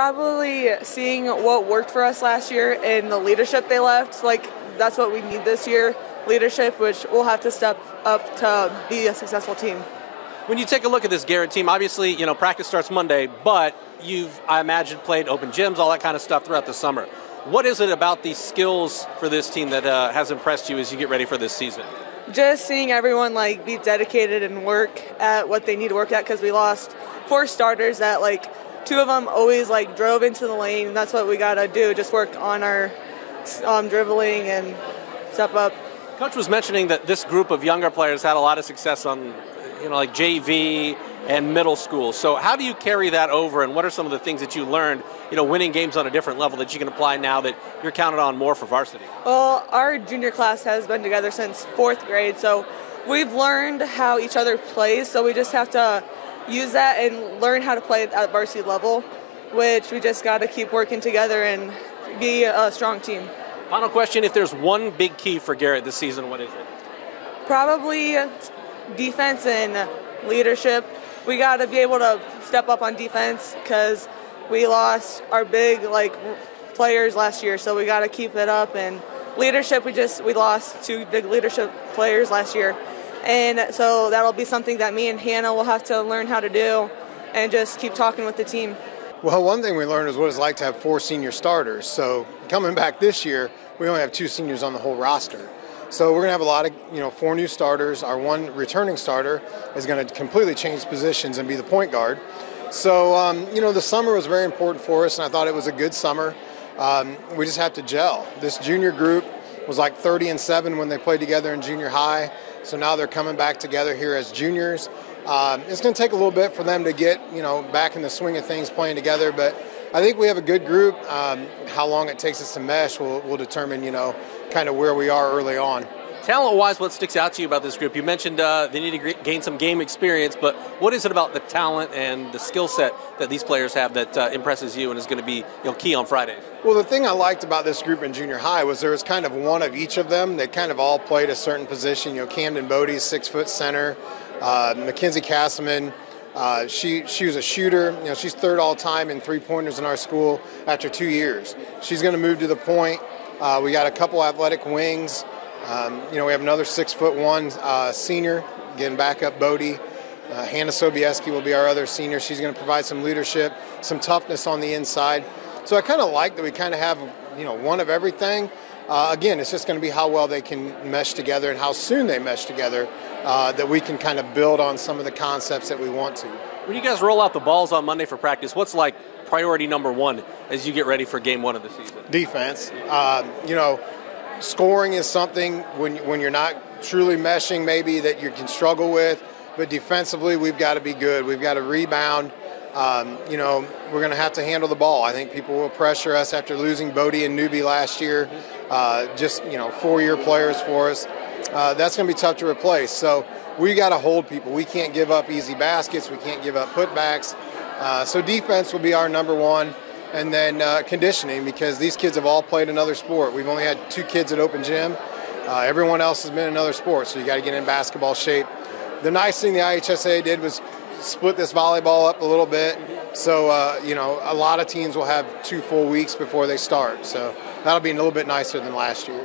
Probably seeing what worked for us last year and the leadership they left. Like, that's what we need this year, leadership, which we'll have to step up to be a successful team. When you take a look at this Garrett team, obviously, practice starts Monday, but you've, I imagine, played open gyms, all that kind of stuff throughout the summer. What is it about these skills for this team that has impressed you as you get ready for this season? Just seeing everyone be dedicated and work at what they need to work at, because we lost 4 starters that 2 of them always drove into the lane, and that's what we got to do, just work on our dribbling and step up. Coach was mentioning that this group of younger players had a lot of success on JV and middle school. So how do you carry that over, and what are some of the things that you learned, winning games on a different level that you can apply now that you're counted on more for varsity? Well, our junior class has been together since 4th grade, so we've learned how each other plays, so we just have to use that and learn how to play at varsity level, which we just got to keep working together and be a strong team. Final question, if there's one big key for Garrett this season, what is it? Probably defense and leadership. We got to be able to step up on defense because we lost our big players last year, so we got to keep it up. And leadership, we lost 2 big leadership players last year, and so that'll be something that me and Hannah will have to learn how to do and just keep talking with the team. Well, one thing we learned is what it's like to have 4 senior starters. So coming back this year, we only have 2 seniors on the whole roster. So we're going to have a lot of, 4 new starters. Our 1 returning starter is going to completely change positions and be the point guard. So, the summer was very important for us, and I thought it was a good summer. We just have to gel. This junior group was 30-7 when they played together in junior high. So now they're coming back together here as juniors. It's going to take a little bit for them to get, back in the swing of things playing together, but I think we have a good group. How long it takes us to mesh will determine, kind of where we are early on. Talent-wise, what sticks out to you about this group? You mentioned they need to gain some game experience, but what is it about the talent and the skill set that these players have that impresses you and is going to be key on Fridays? Well, the thing I liked about this group in junior high was there was kind of one of each of them. They kind of all played a certain position. Camden Bodey, 6-foot center. Mackenzie Castleman, she was a shooter. She's 3rd all-time in 3-pointers in our school after 2 years. She's going to move to the point. We got a couple athletic wings. We have another 6'1" senior getting back up, Bodey. Hannah Sobieski will be our other senior. She's going to provide some leadership, some toughness on the inside. So I kind of like that we kind of have, one of everything. Again, it's just going to be how well they can mesh together and how soon they mesh together that we can kind of build on some of the concepts that we want to. When you guys roll out the balls on Monday for practice, what's priority number 1 as you get ready for game 1 of the season? Defense. Scoring is something when you're not truly meshing maybe that you can struggle with, but defensively we've got to be good. We've got to rebound. We're going to have to handle the ball. I think people will pressure us after losing Bodey and Newbie last year. 4-year players for us. That's going to be tough to replace. So we got to hold people. We can't give up easy baskets. We can't give up putbacks. So defense will be our number 1. And then conditioning, because these kids have all played another sport. We've only had 2 kids at open gym. Everyone else has been in another sport, so you got to get in basketball shape. The nice thing the IHSA did was split this volleyball up a little bit. So, a lot of teams will have 2 full weeks before they start. So that'll be a little bit nicer than last year.